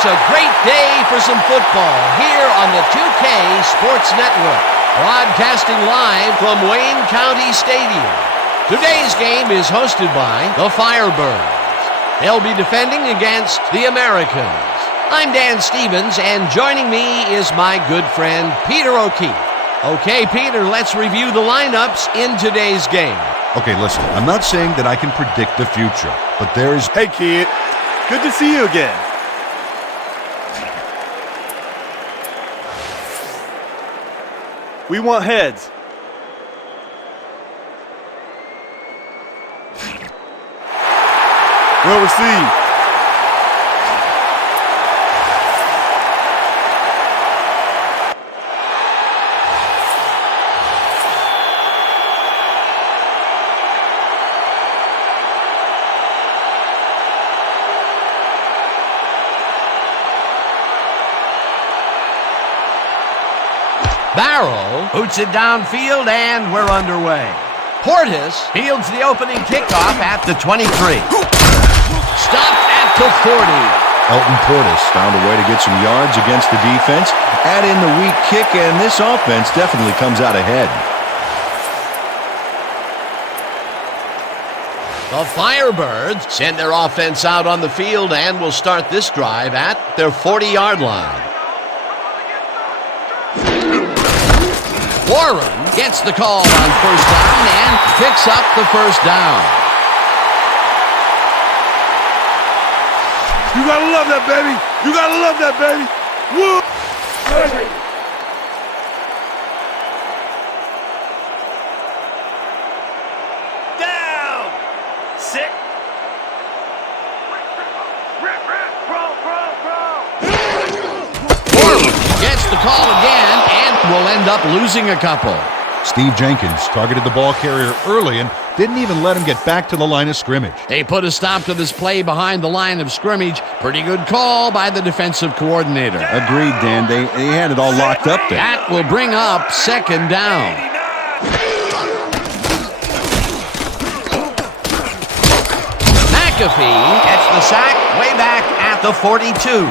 it's a great day for some football here on the 2K Sports Network, broadcasting live from Wayne County Stadium. Today's game is hosted by the Firebirds. They'll be defending against the Americans. I'm Dan Stevens, and joining me is my good friend Peter O'Keefe. Okay, Peter, let's review the lineups in today's game. Okay, listen, I'm not saying that I can predict the future, but there's... Hey, kid. Good to see you again. We want heads. Well received. Barrow boots it downfield, and we're underway. Portis fields the opening kickoff at the 23. Stopped at the 40. Elton Portis found a way to get some yards against the defense. Add in the weak kick, and this offense definitely comes out ahead. The Firebirds send their offense out on the field and will start this drive at their 40-yard line. Warren gets the call on first down and picks up the first down. You gotta love that, baby. You gotta love that, baby. Woo! Down. Sick. Warren gets the call again and will end up losing a couple. Steve Jenkins targeted the ball carrier early and didn't even let him get back to the line of scrimmage. They put a stop to this play behind the line of scrimmage. Pretty good call by the defensive coordinator. Agreed, Dan. They had it all locked up there. That will bring up second down. McAfee gets the sack way back at the 42.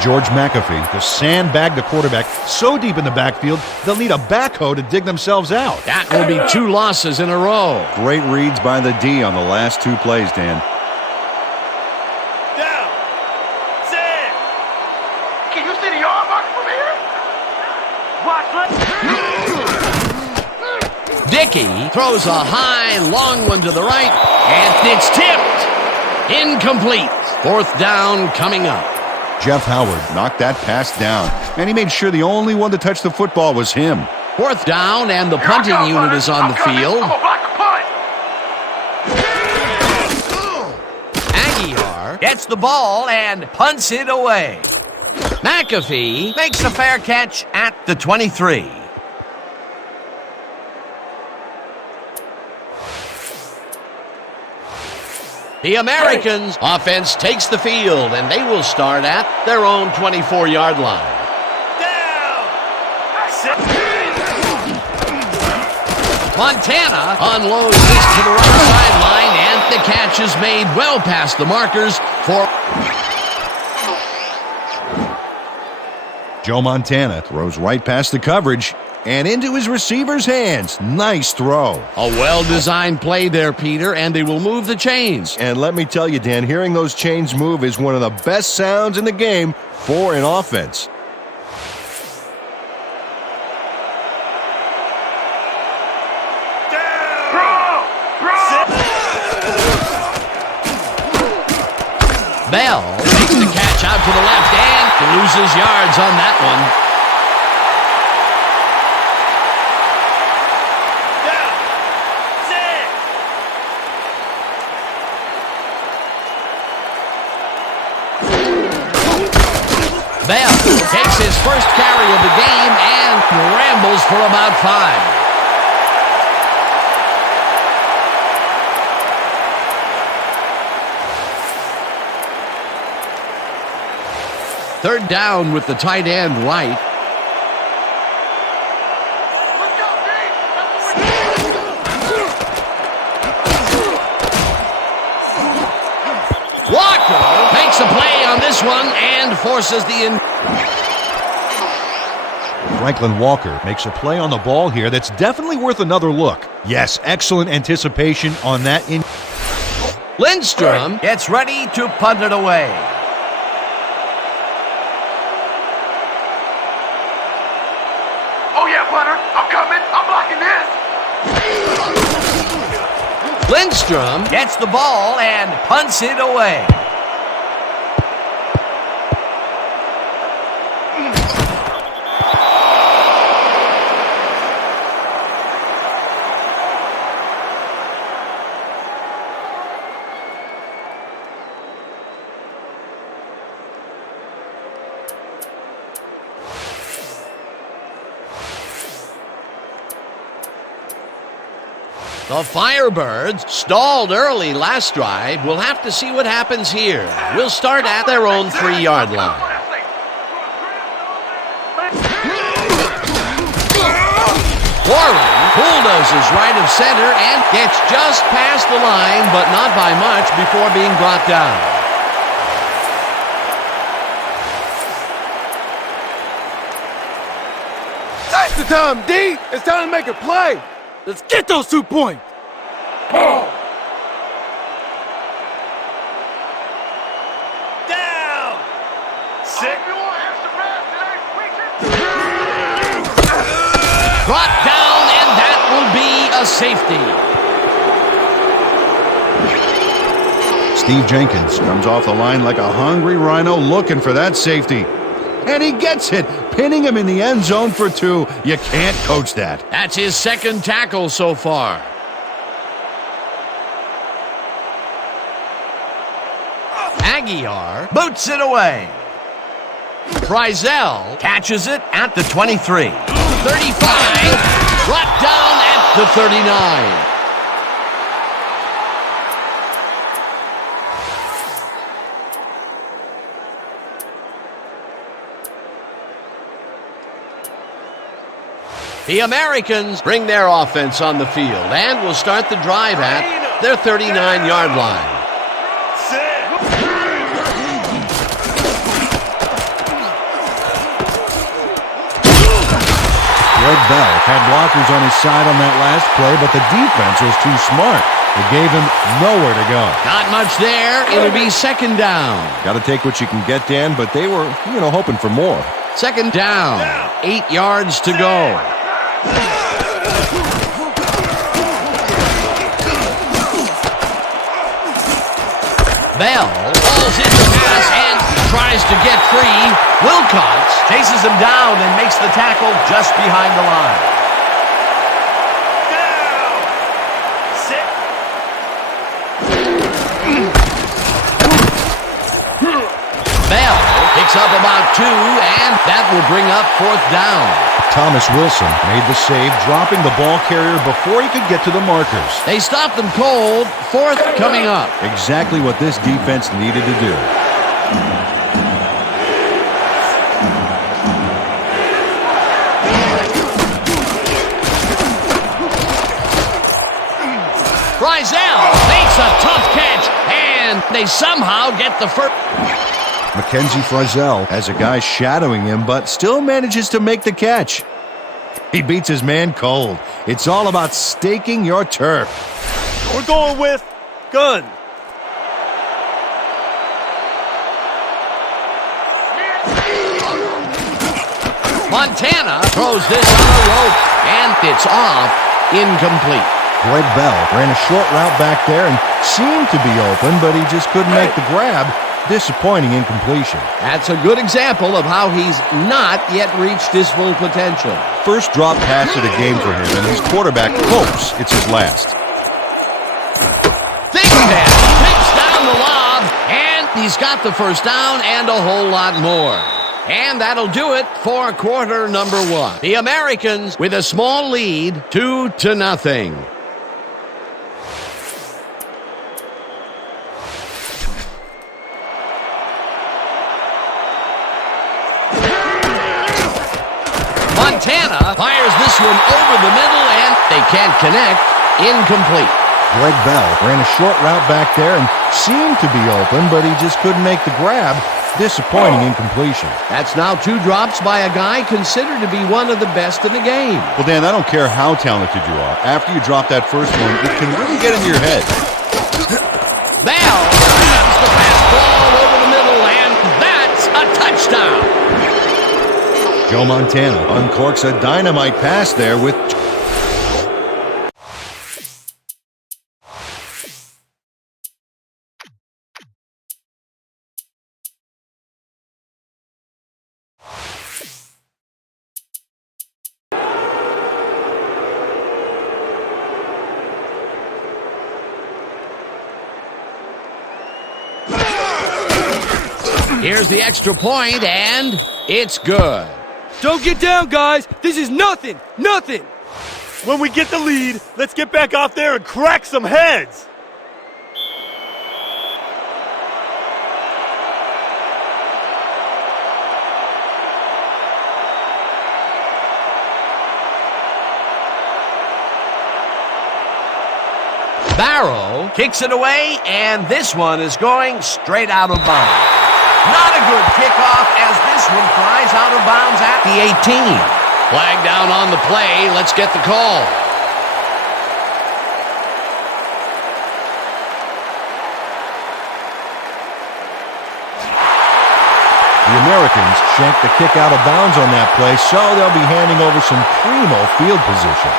George McAfee to sandbag the quarterback so deep in the backfield, they'll need a backhoe to dig themselves out. That will be 2 losses in a row. Great reads by the D on the last 2 plays, Dan. Down. Sick. Can you see the yard marker from here? Watch. Dickey throws a high, long one to the right, and it's tipped. Incomplete. 4th down coming up. Jeff Howard knocked that pass down, and he made sure the only one to touch the football was him. 4th down, and the punting unit is on the field. Aguilar gets the ball and punts it away. McAfee makes the fair catch at the 23. The Americans' offense takes the field, and they will start at their own 24-yard line. Down. Montana unloads this to the right sideline, and the catch is made well past the markers for... Joe Montana throws right past the coverage and into his receiver's hands. Nice throw. A well-designed play there, Peter, and they will move the chains. And let me tell you, Dan, hearing those chains move is one of the best sounds in the game for an offense. Bell makes the catch out to the left and loses yards on that one. Bell takes his first carry of the game and rambles for about 5. Third down with the tight end right. Walker makes makes a play on this one and forces the Franklin Walker makes a play on the ball here that's definitely worth another look. Yes, excellent anticipation on that. Lindstrom gets ready to punt it away. Oh yeah, punter. I'm coming. I'm blocking this. Lindstrom gets the ball and punts it away. The Firebirds stalled early last drive. We'll have to see what happens here. We'll start at their own 3-yard line. Warren bulldozes right of center and gets just past the line, but not by much before being brought down. That's the time, D! It's time to make a play! Let's get those 2 points! Oh. Down. Sick. Brought down, and that will be a safety. Steve Jenkins comes off the line like a hungry rhino looking for that safety. And he gets it, pinning him in the end zone for 2. You can't coach that. That's his second tackle so far. Aguiar boots it away. Frizzell catches it at the 23. 35, brought down at the 39. The Americans bring their offense on the field and will start the drive at their 39-yard line. Greg Bell had blockers on his side on that last play, but the defense was too smart. It gave him nowhere to go. Not much there. It'll be second down. Got to take what you can get, Dan, but they were, hoping for more. Second down. 8 yards to go. Bell falls into pass and tries to get free. Wilcox chases him down and makes the tackle just behind the line. Down. Sick. Bell picks up about 2, and that will bring up 4th down. Thomas Wilson made the save, dropping the ball carrier before he could get to the markers. They stopped them cold. 4th coming up. Exactly what this defense needed to do. Frizzell makes a tough catch, and they somehow get the first. Mackenzie Frizzell has a guy shadowing him, but still manages to make the catch. He beats his man cold. It's all about staking your turf. We're going with gun. Montana throws this on a rope, and it's off, incomplete. Greg Bell ran a short route back there and seemed to be open, but he just couldn't make the grab. Disappointing incompletion. That's a good example of how he's not yet reached his full potential. First drop pass of the game for him, and his quarterback hopes it's his last. Thingman takes down the lob, and he's got the first down and a whole lot more. And that'll do it for quarter number 1. The Americans with a small lead, 2-0. Montana fires this one over the middle, and they can't connect. Incomplete. Greg Bell ran a short route back there and Seemed to be open, but he just couldn't make the grab. Disappointing incompletion. That's now 2 drops by a guy considered to be one of the best in the game. Well, Dan, I don't care how talented you are. After you drop that first one, it can really get into your head. Bell runs the fastball over the middle, and that's a touchdown. Joe Montana uncorks a dynamite pass there with... Here's the extra point, and it's good. Don't get down, guys. This is nothing. Nothing. When we get the lead, let's get back out there and crack some heads. Barrow kicks it away, and this one is going straight out of bounds. Not a good kickoff as this one flies out of bounds at the 18. Flag down on the play. Let's get the call. The Americans shanked the kick out of bounds on that play, so they'll be handing over some primo field position.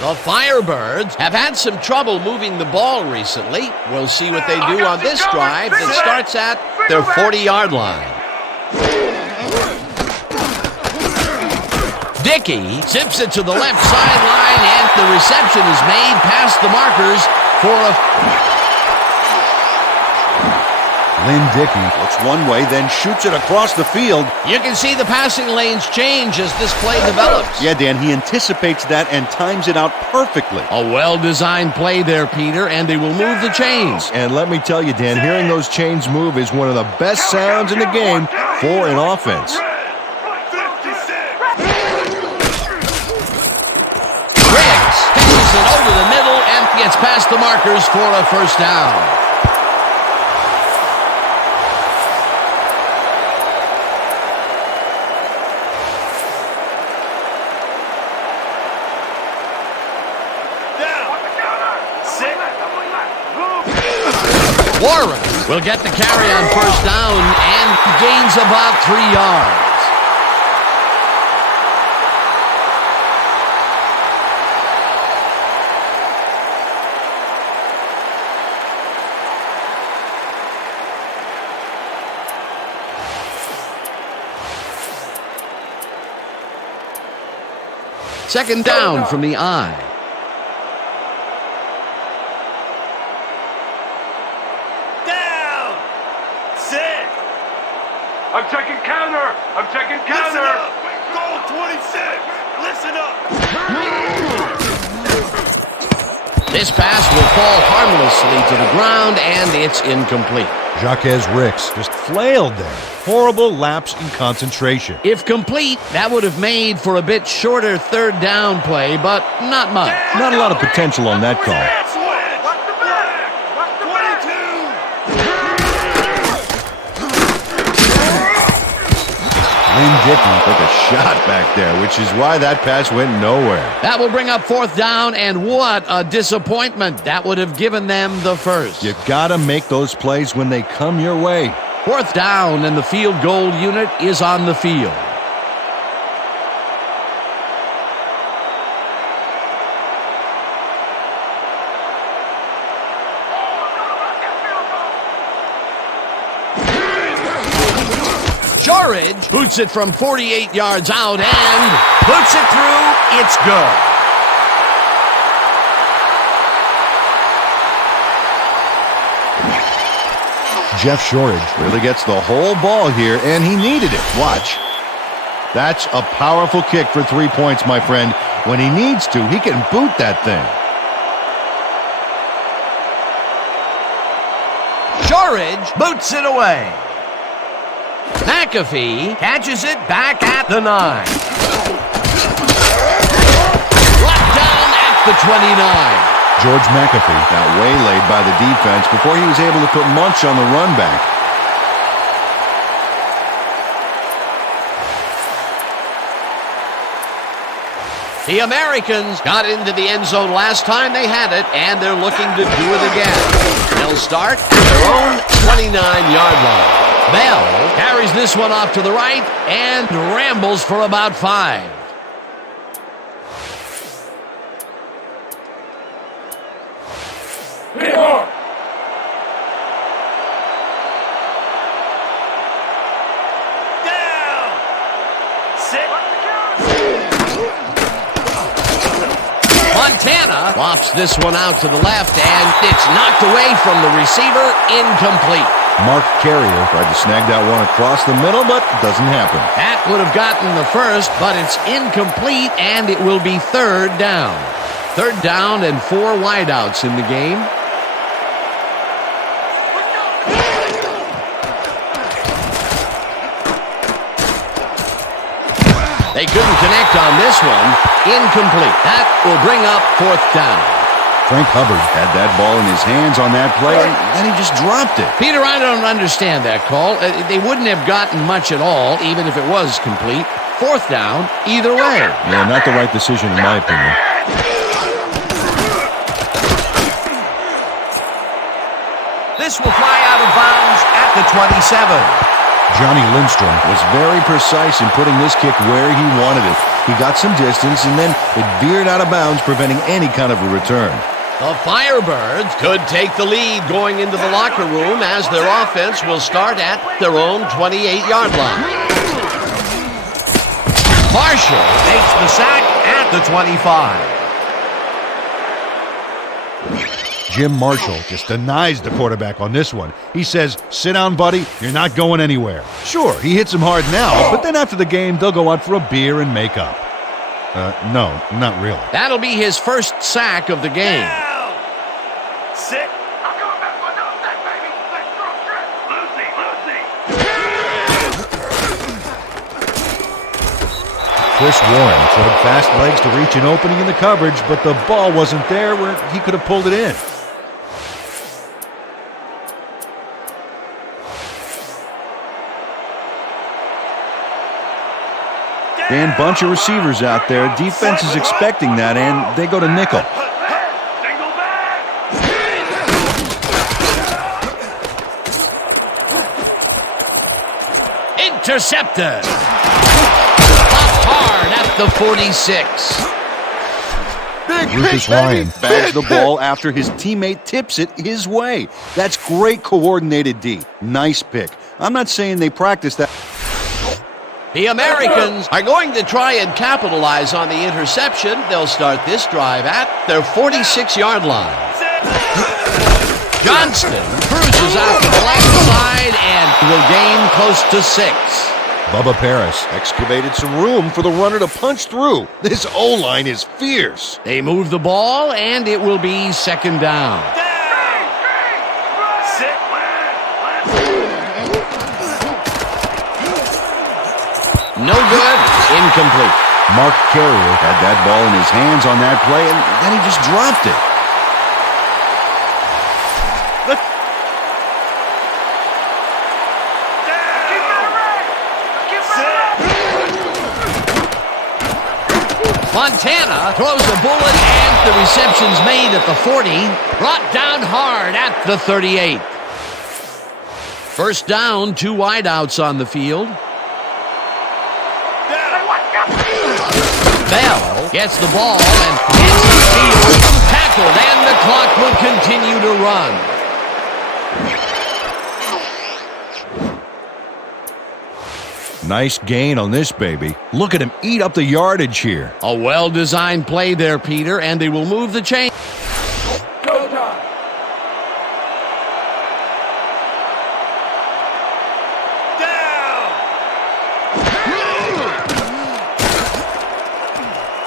The Firebirds have had some trouble moving the ball recently. We'll see what they do on this drive that starts at their 40-yard line. Dickey zips it to the left sideline, and the reception is made past the markers for a... Lynn Dickey looks one way, then shoots it across the field. You can see the passing lanes change as this play develops. Yeah, Dan, he anticipates that and times it out perfectly. A well-designed play there, Peter, and they will move the chains. And let me tell you, Dan, hearing those chains move is one of the best sounds in the game for an offense. Riggs catches it over the middle and gets past the markers for a first down. Warren will get the carry on first down and gains about 3 yards. Second down from the I. I'm checking counter. I'm checking counter. Listen up. Goal 26. Listen up. This pass will fall harmlessly to the ground, and it's incomplete. Jaquez Ricks just flailed there. Horrible lapse in concentration. If complete, that would have made for a bit shorter third down play, but not much. Not a lot of potential on that call. Lynn Dickey took a shot back there, which is why that pass went nowhere. That will bring up fourth down, and what a disappointment. That would have given them the first. You gotta make those plays when they come your way. Fourth down, and the field goal unit is on the field. Shorridge boots it from 48 yards out and puts it through. It's good. Jeff Shorridge really gets the whole ball here, and he needed it. Watch. That's a powerful kick for 3 points, my friend. When he needs to, he can boot that thing. Shorridge boots it away. McAfee catches it back at the 9. Brought down at the 29. George McAfee got waylaid by the defense before he was able to put much on the run back. The Americans got into the end zone last time they had it, and they're looking to do it again. They'll start at their own 29-yard line. Bell carries this one off to the right and rambles for about 5. Montana lofts this one out to the left, and it's knocked away from the receiver, incomplete. Mark Carrier tried to snag that one across the middle, but it doesn't happen. That would have gotten the first, but it's incomplete, and it will be 3rd down. 3rd down and 4 wideouts in the game. They couldn't connect on this one. Incomplete. That will bring up 4th down. Frank Hubbard had that ball in his hands on that play, and then he just dropped it. Peter, I don't understand that call. They wouldn't have gotten much at all, even if it was complete. 4th down, either way. Yeah, not the right decision in my opinion. This will fly out of bounds at the 27. Johnny Lindstrom was very precise in putting this kick where he wanted it. He got some distance, and then it veered out of bounds, preventing any kind of a return. The Firebirds could take the lead going into the locker room as their offense will start at their own 28-yard line. Marshall makes the sack at the 25. Jim Marshall just denies the quarterback on this one. He says, "Sit down, buddy. You're not going anywhere." Sure, he hits him hard now, but then after the game, they'll go out for a beer and make up. No, not really. That'll be his first sack of the game. Sit. I'm going back for another sack, baby. Let's go, Lucy. Chris Warren showed fast legs to reach an opening in the coverage, but the ball wasn't there where he could have pulled it in. Dan, bunch of receivers out there. Defense is expecting that, and they go to nickel. Single back. Intercepted. Up hard at the 46. Rufus Ryan bags the ball after his teammate tips it his way. That's great coordinated D. Nice pick. I'm not saying they practice that. The Americans are going to try and capitalize on the interception. They'll start this drive at their 46-yard line. Johnston cruises out to the left side and will gain close to 6. Bubba Paris excavated some room for the runner to punch through. This O-line is fierce. They move the ball, and it will be 2nd down. No good. Incomplete. Mark Carrier had that ball in his hands on that play, and then he just dropped it. Montana throws a bullet, and the reception's made at the 40. Brought down hard at the 38. 1st down, 2 wideouts on the field. Bell gets the ball and hits the field. Tackled, and the clock will continue to run. Nice gain on this baby. Look at him eat up the yardage here. A well-designed play there, Peter, and they will move the chain.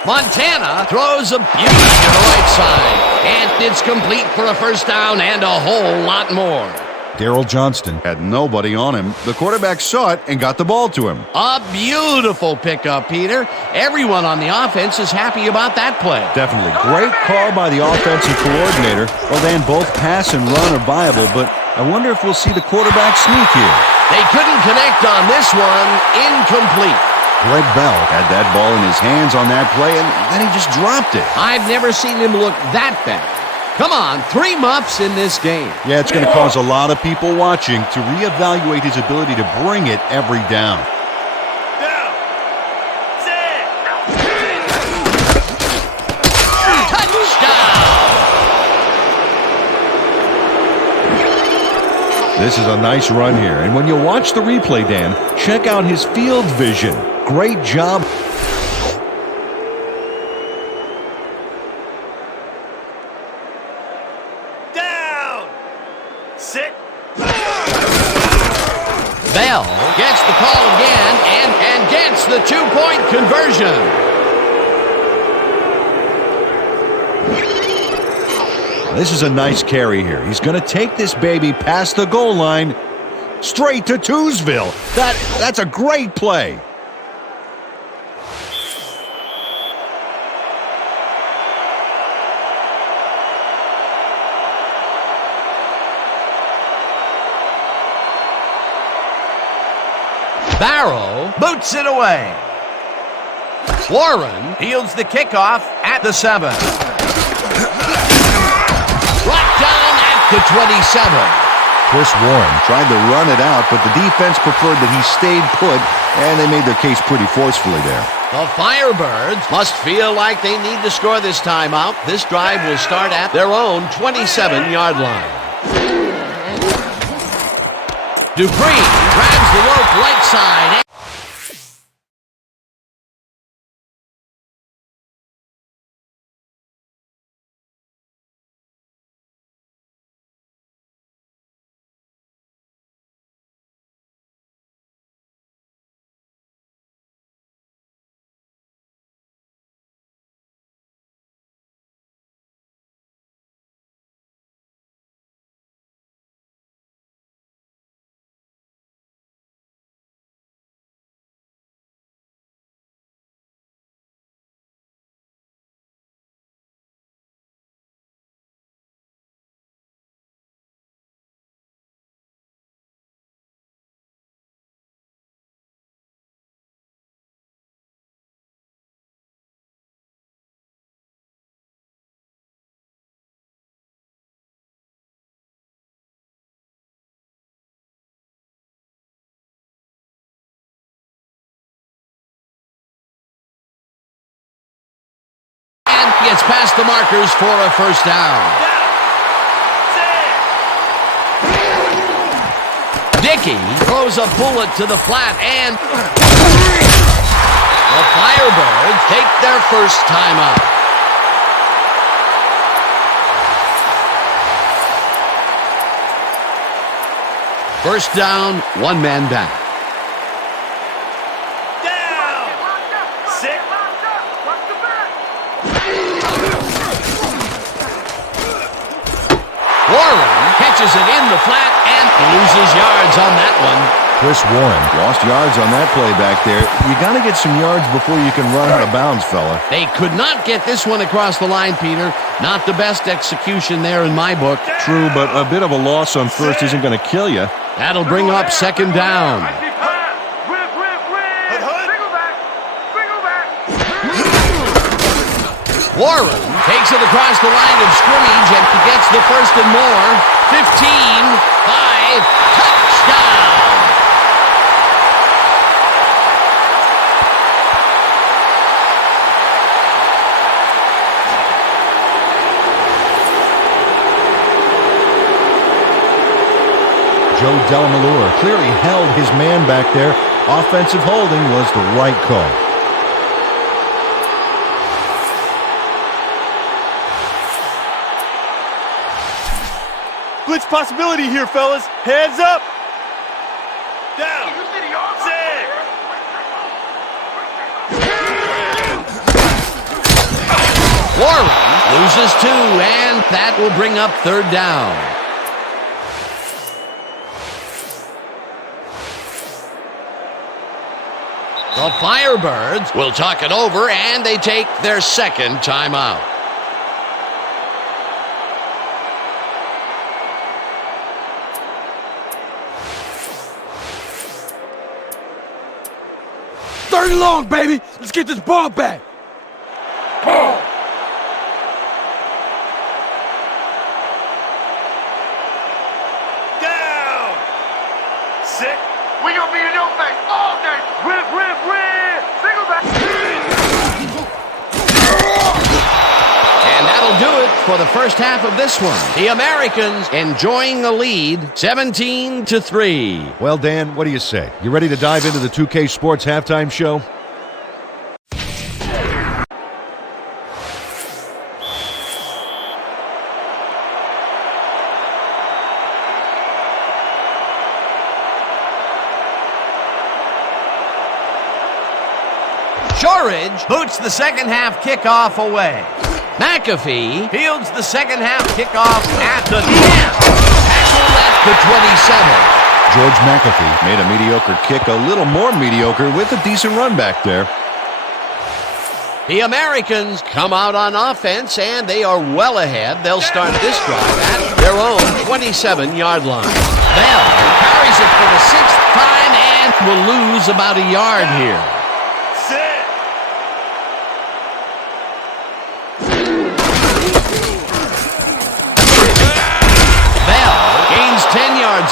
Montana throws a beauty to the right side, and it's complete for a 1st down and a whole lot more. Darryl Johnston had nobody on him. The quarterback saw it and got the ball to him. A beautiful pickup, Peter. Everyone on the offense is happy about that play. Definitely. Great call by the offensive coordinator. Well, Dan, both pass and run are viable, but I wonder if we'll see the quarterback sneak here. They couldn't connect on this one. Incomplete. Greg Bell had that ball in his hands on that play, and then he just dropped it. I've never seen him look that bad. Come on, 3 muffs in this game. Yeah, it's going to cause a lot of people watching to reevaluate his ability to bring it every down. This is a nice run here, and when you watch the replay, Dan, check out his field vision. Great job. Down! Sit! Bell gets the call again and gets the 2-point conversion. This is a nice carry here. He's going to take this baby past the goal line, straight to Twosville. That's a great play. Barrow boots it away. Warren fields the kickoff at the 7. Brought down at the 27. Chris Warren tried to run it out, but the defense preferred that he stayed put, and they made their case pretty forcefully there. The Firebirds must feel like they need to score this timeout. This drive will start at their own 27-yard line. Dupree grabs the rope right side. Gets past the markers for a first down. Dickey throws a bullet to the flat, and the Firebirds take their first timeout. First down, 1 man back. Warren catches it in the flat and loses yards on that one. Chris Warren lost yards on that play back there. You got to get some yards before you can run out of bounds, fella. They could not get this one across the line, Peter. Not the best execution there in my book. True, but a bit of a loss on first isn't going to kill you. That'll bring up second down. Warren takes it across the line of scrimmage and gets the first and more. 15-5, touchdown! Joe Delamalure clearly held his man back there. Offensive holding was the right call. Blitz possibility here, fellas. Heads up. Down. Zig. Warren loses 2, and that will bring up third down. The Firebirds will talk it over, and they take their second timeout. Third and long, baby. Let's get this ball back. Ball. Down. Sick. We gonna be in your face all day. Rip, rip, rip. Single back. And that'll do it for the first half of this one. The Americans enjoying the lead, 17-3. Well, Dan, what do you say? You ready to dive into the 2K Sports halftime show? Shorridge boots the second half kickoff away. McAfee fields the second half kickoff at the 10. Tackled at the 27. George McAfee made a mediocre kick a little more mediocre with a decent run back there. The Americans come out on offense, and they are well ahead. They'll start this drive at their own 27-yard line. Bell carries it for the 6th time and will lose about a yard here.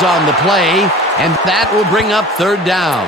On the play, and that will bring up third down.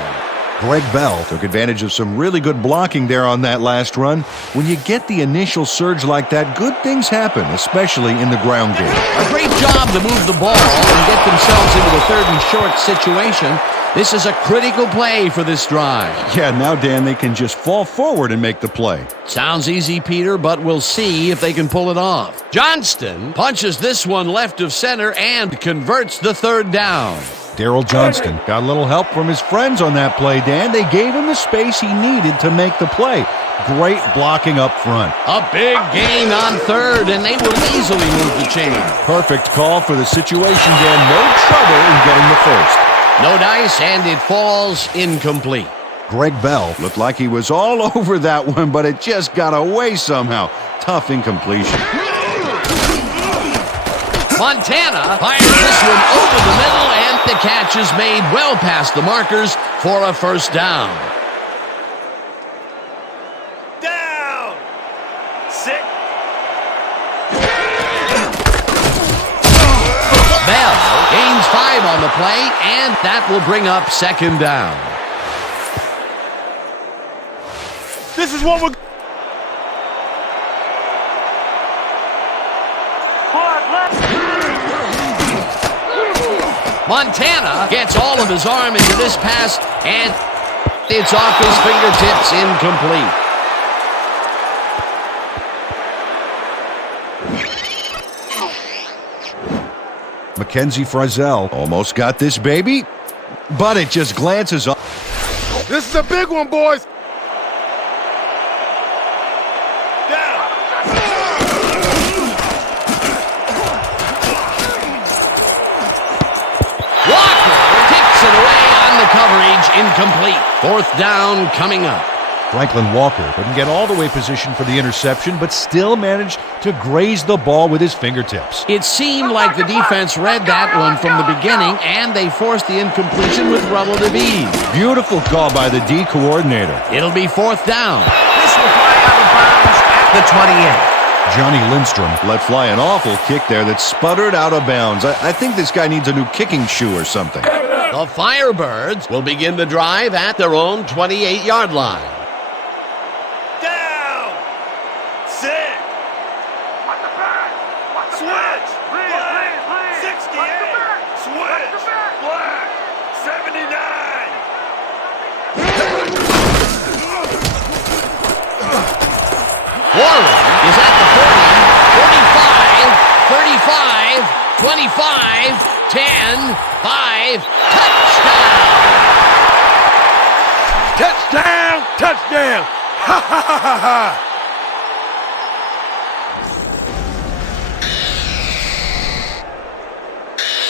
Greg Bell took advantage of some really good blocking there on that last run. When you get the initial surge like that, good things happen, especially in the ground game. A great job to move the ball and get themselves into a third and short situation. This is a critical play for this drive. Yeah, now, Dan, they can just fall forward and make the play. Sounds easy, Peter, but we'll see if they can pull it off. Johnston punches this one left of center and converts the third down. Daryl Johnston got a little help from his friends on that play, Dan. They gave him the space he needed to make the play. Great blocking up front. A big gain on third, and they will easily move the chain. Perfect call for the situation, Dan. No trouble in getting the first. No dice, and it falls incomplete. Greg Bell looked like he was all over that one, but it just got away somehow. Tough incompletion. Montana fires this one over the middle, and the catch is made well past the markers for a first down. Down. Sick. Bell gains 5 on the play, and that will bring up second down. This is what we're... Montana gets all of his arm into this pass, and it's off his fingertips, incomplete. Mackenzie Frizzell almost got this baby, but it just glances off. This is a big one, boys. Coverage incomplete. Fourth down coming up. Franklin Walker couldn't get all the way positioned for the interception, but still managed to graze the ball with his fingertips. It seemed like the defense read that one from the beginning, and they forced the incompletion with relative ease. Beautiful call by the D coordinator. It'll be fourth down. This will fly out of bounds at the 28. Johnny Lindstrom let fly an awful kick there that sputtered out of bounds. I think this guy needs a new kicking shoe or something. The Firebirds will begin the drive at their own 28-yard line. Down. Sick. Watch the back. Switch. Black. 68. Switch. Black. 79. Warren is at the 40, 45, 35, 25, 10, 5, touchdown! Touchdown! Touchdown! Ha ha ha ha ha!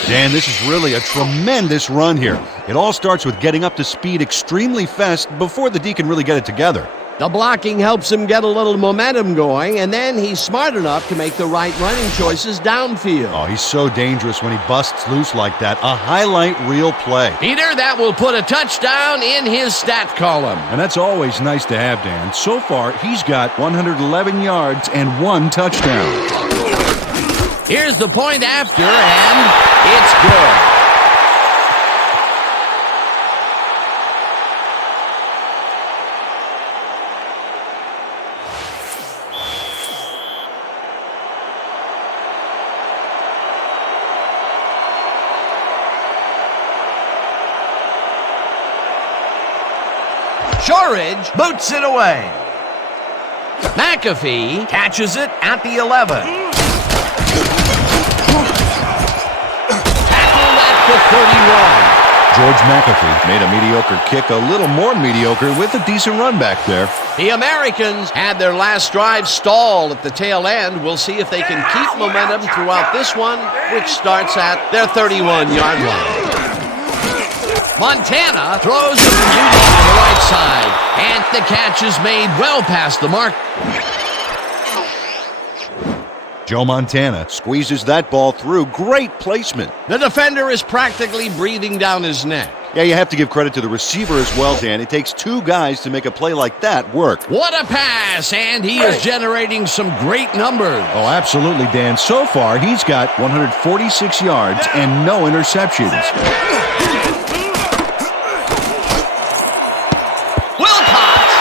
Dan, this is really a tremendous run here. It all starts with getting up to speed extremely fast before the D can really get it together. The blocking helps him get a little momentum going, and then he's smart enough to make the right running choices downfield. Oh, he's so dangerous when he busts loose like that. A highlight reel play. Peter, that will put a touchdown in his stat column. And that's always nice to have, Dan. So far, he's got 111 yards and 1 touchdown. Here's the point after, and it's good. Shorridge boots it away. McAfee catches it at the 11. Tackled at the 31. George McAfee made a mediocre kick a little more mediocre with a decent run back there. The Americans had their last drive stalled at the tail end. We'll see if they can keep momentum throughout this one, which starts at their 31-yard line. Montana throws it to the right side, and the catch is made well past the mark. Joe Montana squeezes that ball through. Great placement. The defender is practically breathing down his neck. Yeah, you have to give credit to the receiver as well, Dan. It takes 2 guys to make a play like that work. What a pass, and he is generating some great numbers. Oh, absolutely, Dan. So far, he's got 146 yards and no interceptions.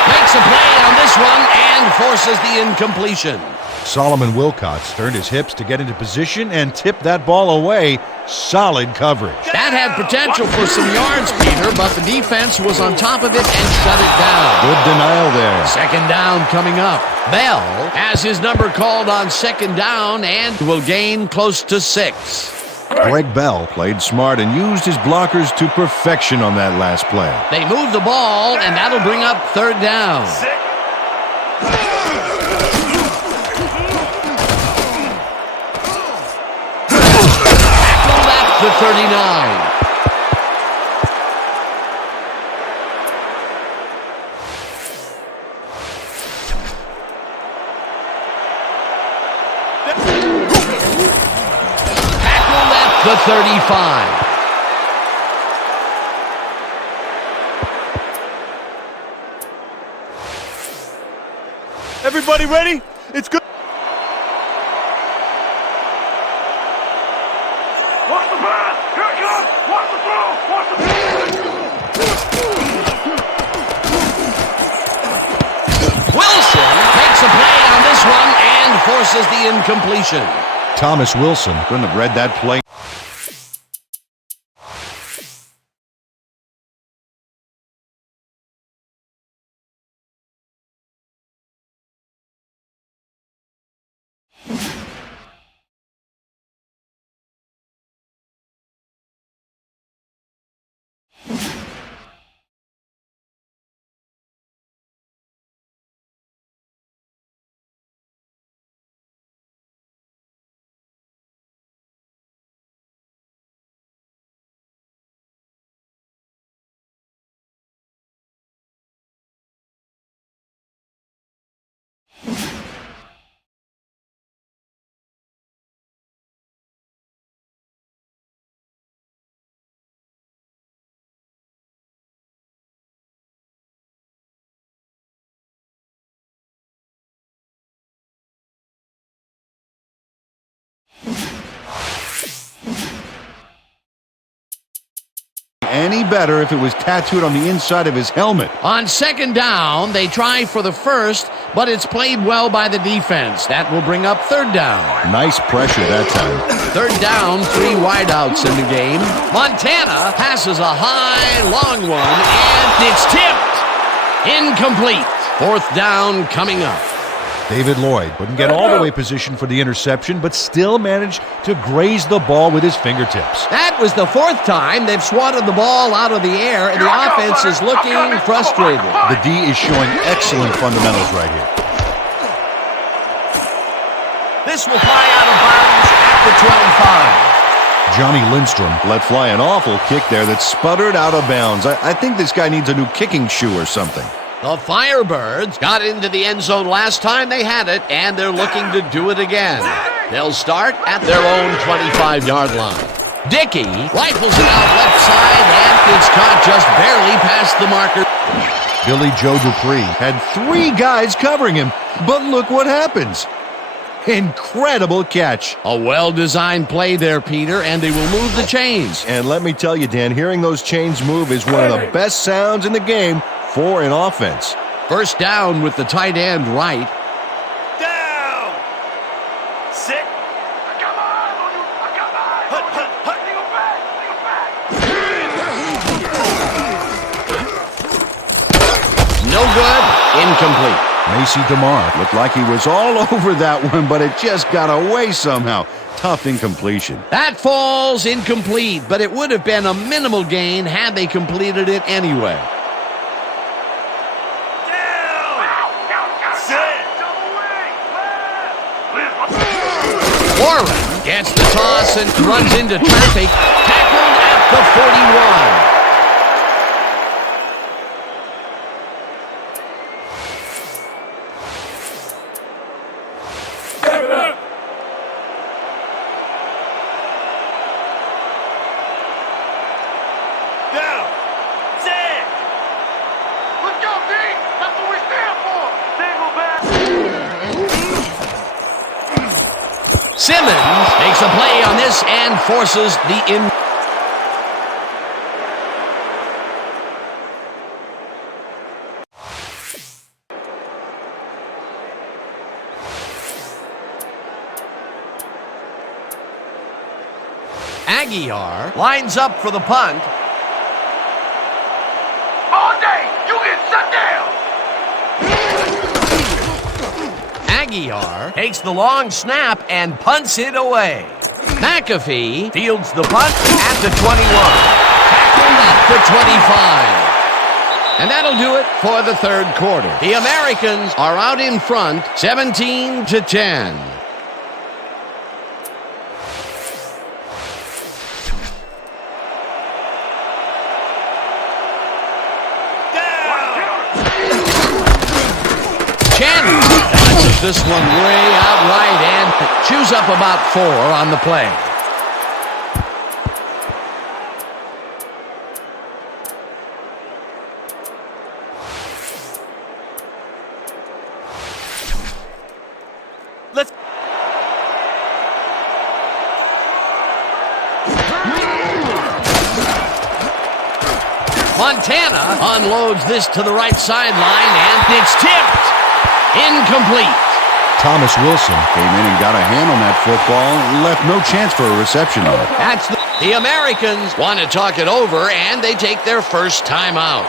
Makes a play on this one and forces the incompletion. Solomon Wilcots turned his hips to get into position and tipped that ball away. Solid coverage. That had potential for some yards, Peter, but the defense was on top of it and shut it down. Good denial there. Second down coming up. Bell has his number called on second down and will gain close to 6. Greg Bell played smart and used his blockers to perfection on that last play. They move the ball, and that'll bring up third down. Tackled at the 39. The 35. Everybody ready? It's good. Watch the pass! Here it comes! Watch the throw! Watch the Wilson makes a play on this one and forces the incompletion. Thomas Wilson couldn't have read that play. Any better if it was tattooed on the inside of his helmet. On second down, they try for the first, but it's played well by the defense. That will bring up third down. Nice pressure that time. Third down, 3 wideouts in the game. Montana passes a high, long one, and it's tipped. Incomplete. Fourth down coming up. David Lloyd couldn't get all the way positioned for the interception, but still managed to graze the ball with his fingertips. That was the 4th time they've swatted the ball out of the air, and the offense is looking frustrated. The D is showing excellent fundamentals right here. This will fly out of bounds at the 25. Johnny Lindstrom let fly an awful kick there that sputtered out of bounds. I think this guy needs a new kicking shoe or something. The Firebirds got into the end zone last time they had it, and they're looking to do it again. They'll start at their own 25-yard line. Dickey rifles it out left side, and it's caught just barely past the marker. Billy Joe Dupree Had 3 guys covering him, but look what happens. Incredible catch. A well-designed play there, Peter, and they will move the chains. And let me tell you, Dan, hearing those chains move is one of the best sounds in the game for an offense. First down with the tight end right. Down. Sick. Come on. Come on. Hut, hut, hut. No good. Incomplete. Macy DeMar. Looked like he was all over that one, but it just got away somehow. Tough incompletion. That falls incomplete, but it would have been a minimal gain had they completed it anyway. Warren gets the toss and runs into traffic. Tackled at the 41. Down. Sick. Let's go, D. That's what we stand for. Single back. Simmons makes a play on this and forces the in. Aguiar lines up for the punt. All day, you get shut down. Aguiar takes the long snap and punts it away. McAfee fields the punt at the 21. Tackled at the 25. And that'll do it for the third quarter. The Americans are out in front, 17-10. This one way out right and chews up about 4 on the play. Let's. Montana unloads this to the right sideline and it's tipped. Incomplete. Thomas Wilson Came in and got a hand on that football and left no chance for a reception on it. That's the Americans want to talk it over, and they take their first time out.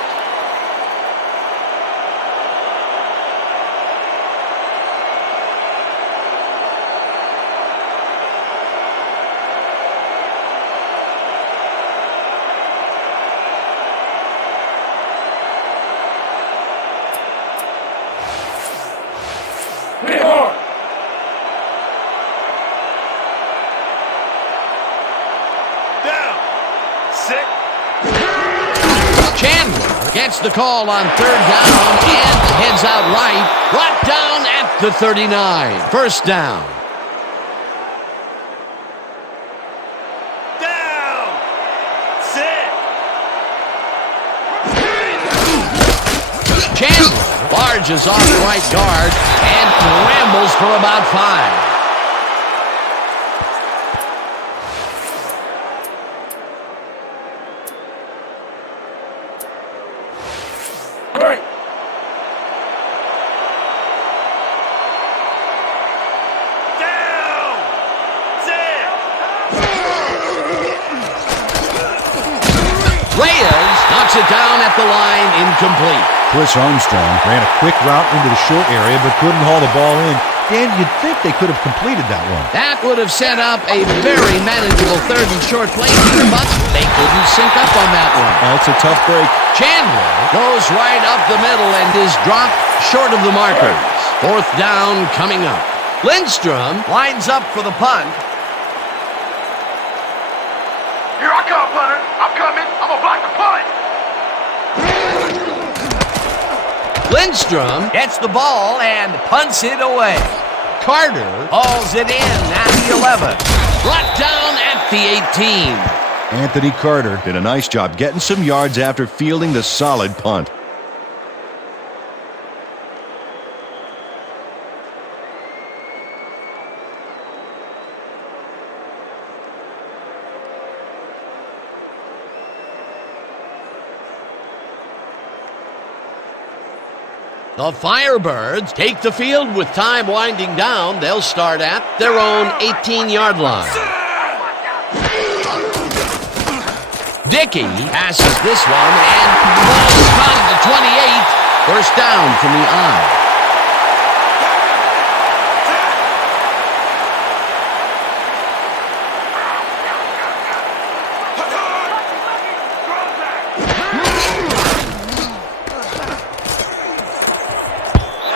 Chandler gets the call on third down and heads out right. Brought down at the 39. First down. Down. Sick. Chandler barges off right guard and rambles for about 5. It down at the line, incomplete. Chris Armstrong ran a quick route into the short area but couldn't haul the ball in. Dan, you'd think they could have completed that one. That would have set up a very manageable third and short play, but they couldn't sync up on that one. That's a tough break. Chandler goes right up the middle and is dropped short of the markers. Fourth down coming up. Lindstrom lines up for the punt. Here I come, punter. I'm coming. I'm gonna block the punt. Lindstrom gets the ball and punts it away. Carter hauls it in at the 11. Brought down at the 18. Anthony Carter did a nice job getting some yards after fielding the solid punt. The Firebirds take the field with time winding down. They'll start at their own 18-yard line. Dickey passes this one, and the ball is caught at the 28. First down from the I.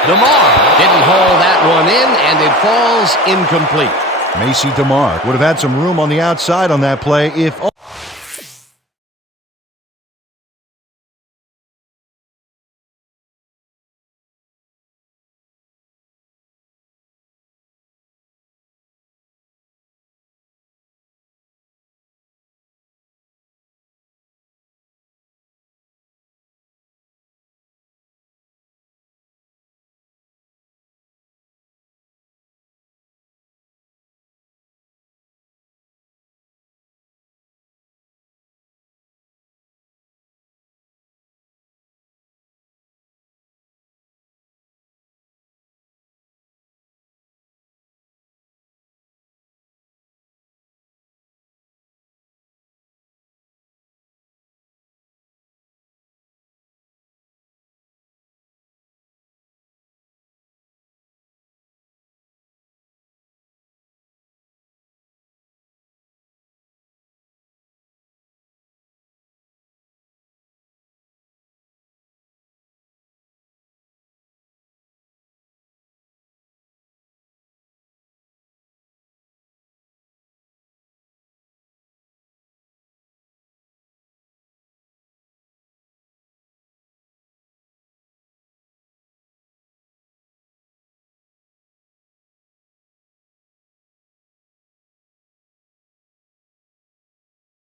DeMar didn't haul that one in, and it falls incomplete. Macy DeMar would have had some room on the outside on that play if...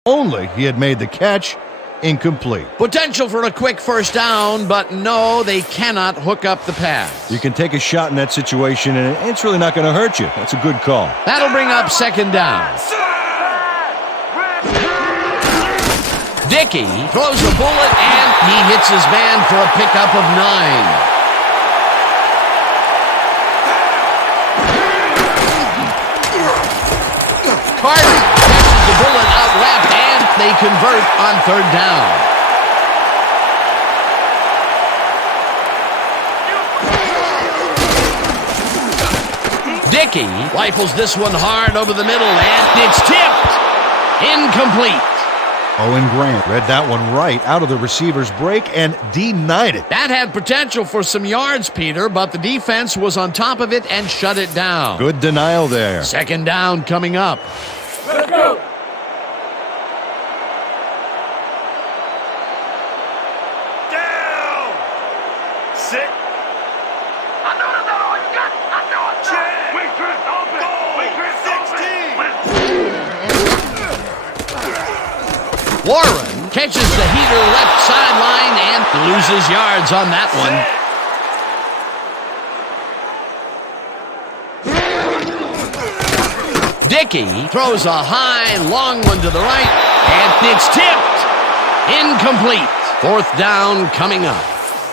Only he had made the catch. Incomplete. Potential for a quick first down, but no, they cannot hook up the pass. You can take a shot in that situation, and it's really not going to hurt you. That's a good call. That'll bring up second down. Dickey throws a bullet, and he hits his man for a pickup of 9. Carter catches the bullet out left, and they convert on third down. Dickey rifles this one hard over the middle, and it's tipped. Incomplete. Owen Grant read that one right out of the receiver's break and denied it. That had potential for some yards, Peter, but the defense was on top of it and shut it down. Good denial there. Second down coming up. Let's go. Down. Sit. I know that's not all you got. I know it's not. Waitress open. Waitress 16. Warren catches the heater left sideline and loses yards on that one. Dickey throws a high, long one to the right, and it's tipped. Incomplete. Fourth down coming up.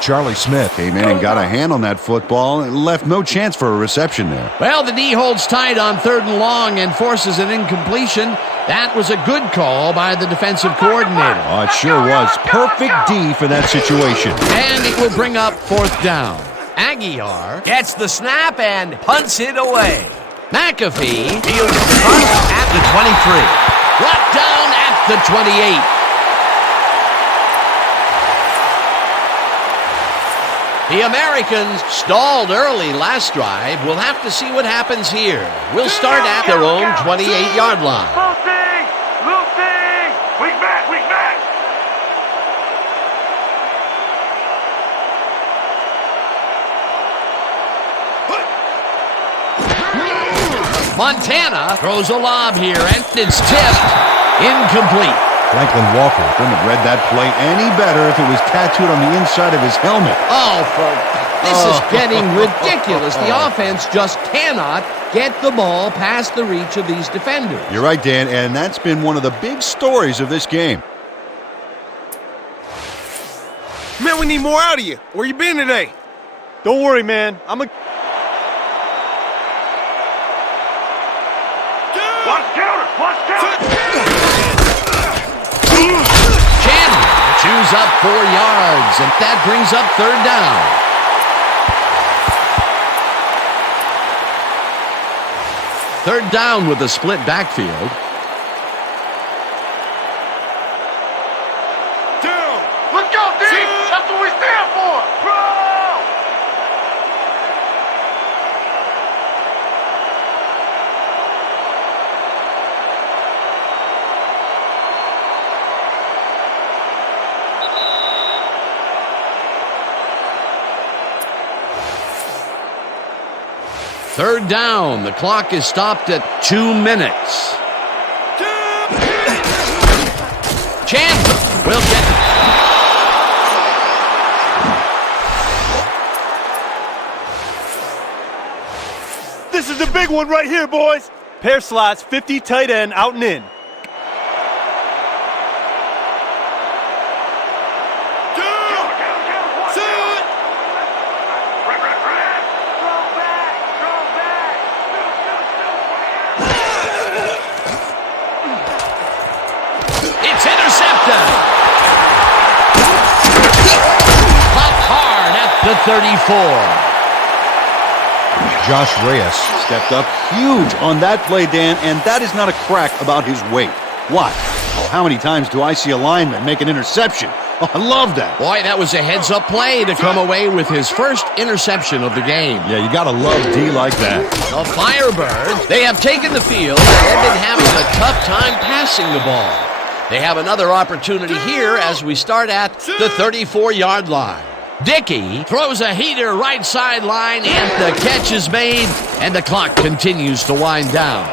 Charlie Smith came in and got a hand on that football and left no chance for a reception there. Well, the D holds tight on third and long and forces an incompletion. That was a good call by the defensive coordinator. Oh, it sure was. Perfect D for that situation. And it will bring up fourth down. Aguiar gets the snap and punts it away. McAfee fields the punt at the 23. Brought down at the 28. The Americans stalled early last drive. We'll have to see what happens here. We'll start at their own 28-yard line. Lucy! Lucy! Montana throws a lob here, and it's tipped. Incomplete. Franklin Walker couldn't have read that play any better if it was tattooed on the inside of his helmet. This is getting ridiculous. The offense just cannot get the ball past the reach of these defenders. You're right, Dan, and that's been one of the big stories of this game. Man, we need more out of you. Where you been today? Don't worry, man. Watch counter! Watch counter! Chandler chews up 4 yards, and that brings up 3rd down. Third down with a split backfield. Let's go, D! That's what we stand for! Bro! Third down. The clock is stopped at 2 minutes. Chandler will get it. This is the big one right here, boys. Pair slots, 50 tight end, out and in. It's intercepted. Popped hard at the 34. Josh Reyes stepped up huge on that play, Dan, and that is not a crack about his weight. Watch. Oh, how many times do I see a lineman make an interception? Oh, I love that. Boy, that was a heads-up play to come away with his first interception of the game. Yeah, you gotta love D like that. The Firebirds, they have taken the field and they've been having a tough time passing the ball. They have another opportunity here as we start at the 34-yard line. Dickey throws a heater right sideline, and the catch is made, and the clock continues to wind down.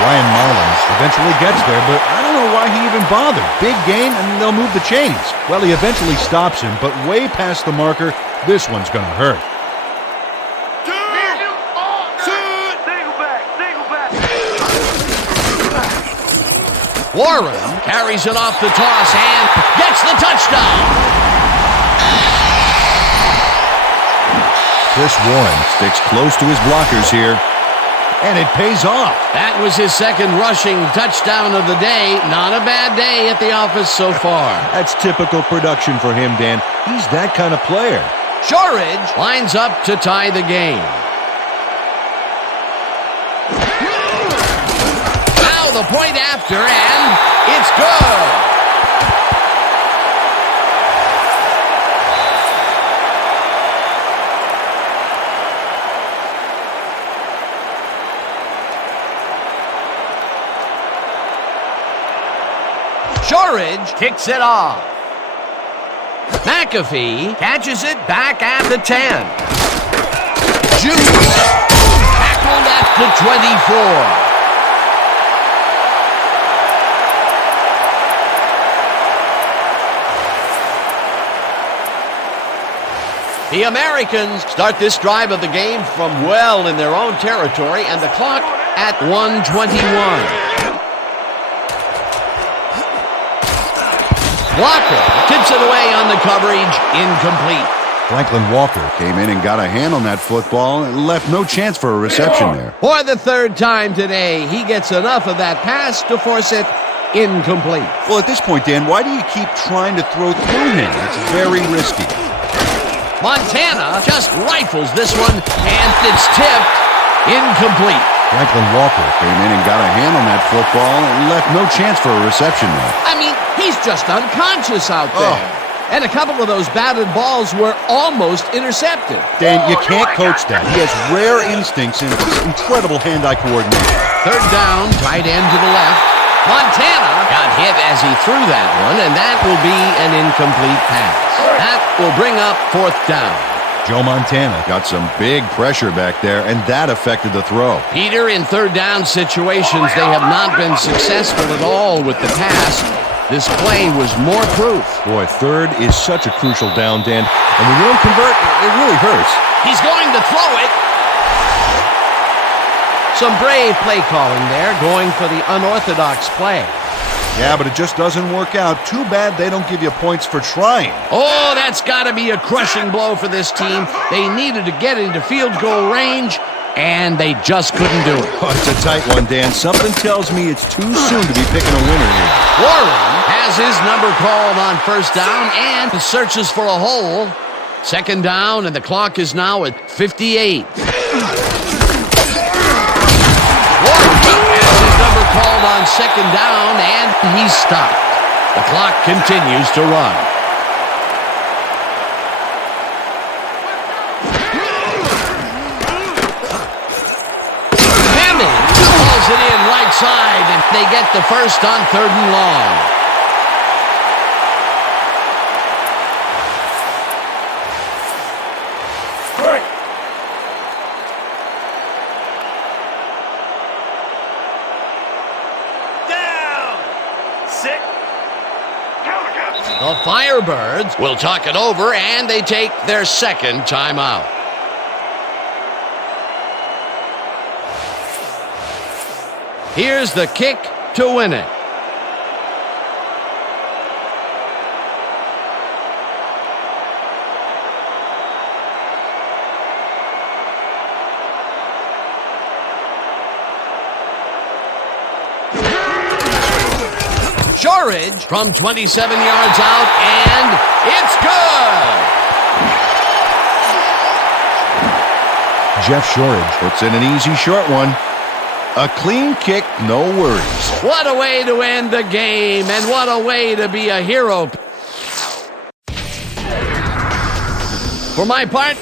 Ryan Mullins eventually gets there, but I don't know why he even bothered. Big gain, and they'll move the chains. Well, he eventually stops him, but way past the marker, this one's going to hurt. Warren carries it off the toss and gets the touchdown. Chris Warren sticks close to his blockers here, and it pays off. That was his second rushing touchdown of the day. Not a bad day at the office so far. That's typical production for him, Dan. He's that kind of player. Shorridge lines up to tie the game. Now the point after, and it's good. Shorridge kicks it off. McAfee catches it back at the 10. Juice tackled at the 24. The Americans start this drive of the game from well in their own territory, and the clock at 1:21. Walker tips it away on the coverage, incomplete. Franklin Walker came in and got a hand on that football and left no chance for a reception there. For the third time today, he gets enough of that pass to force it incomplete. Well, at this point, Dan, why do you keep trying to throw through him? It's very risky. Montana just rifles this one, and it's tipped incomplete. Franklin Walker came in and got a hand on that football and left no chance for a reception there. I mean, he's just unconscious out there. And a couple of those batted balls were almost intercepted. Dan, you can't coach that. He has rare instincts and incredible hand-eye coordination. Third down, tight end to the left. Montana got hit as he threw that one, and that will be an incomplete pass. That will bring up fourth down. Joe Montana got some big pressure back there, and that affected the throw. Peter, in third down situations, they have not been successful at all with the pass. This play was more proof. Boy, third is such a crucial down, Dan. And when you don't convert, it really hurts. He's going to throw it. Some brave play calling there, going for the unorthodox play. Yeah, but it just doesn't work out. Too bad they don't give you points for trying. Oh, that's got to be a crushing blow for this team. They needed to get into field goal range, and they just couldn't do it. Oh, it's a tight one, Dan. Something tells me it's too soon to be picking a winner here. Warren has his number called on first down and searches for a hole. Second down, and the clock is now at 58. Warren has his number called on second down, and he's stopped. The clock continues to run. Calls it in right side, and they get the first on third and long. Down. Sit. The Firebirds will talk it over, and they take their second timeout. Here's the kick to win it. Shorridge from 27 yards out, and it's good! Jeff Shorridge puts in an easy short one. A clean kick, no worries. What a way to end the game, and what a way to be a hero. For my part,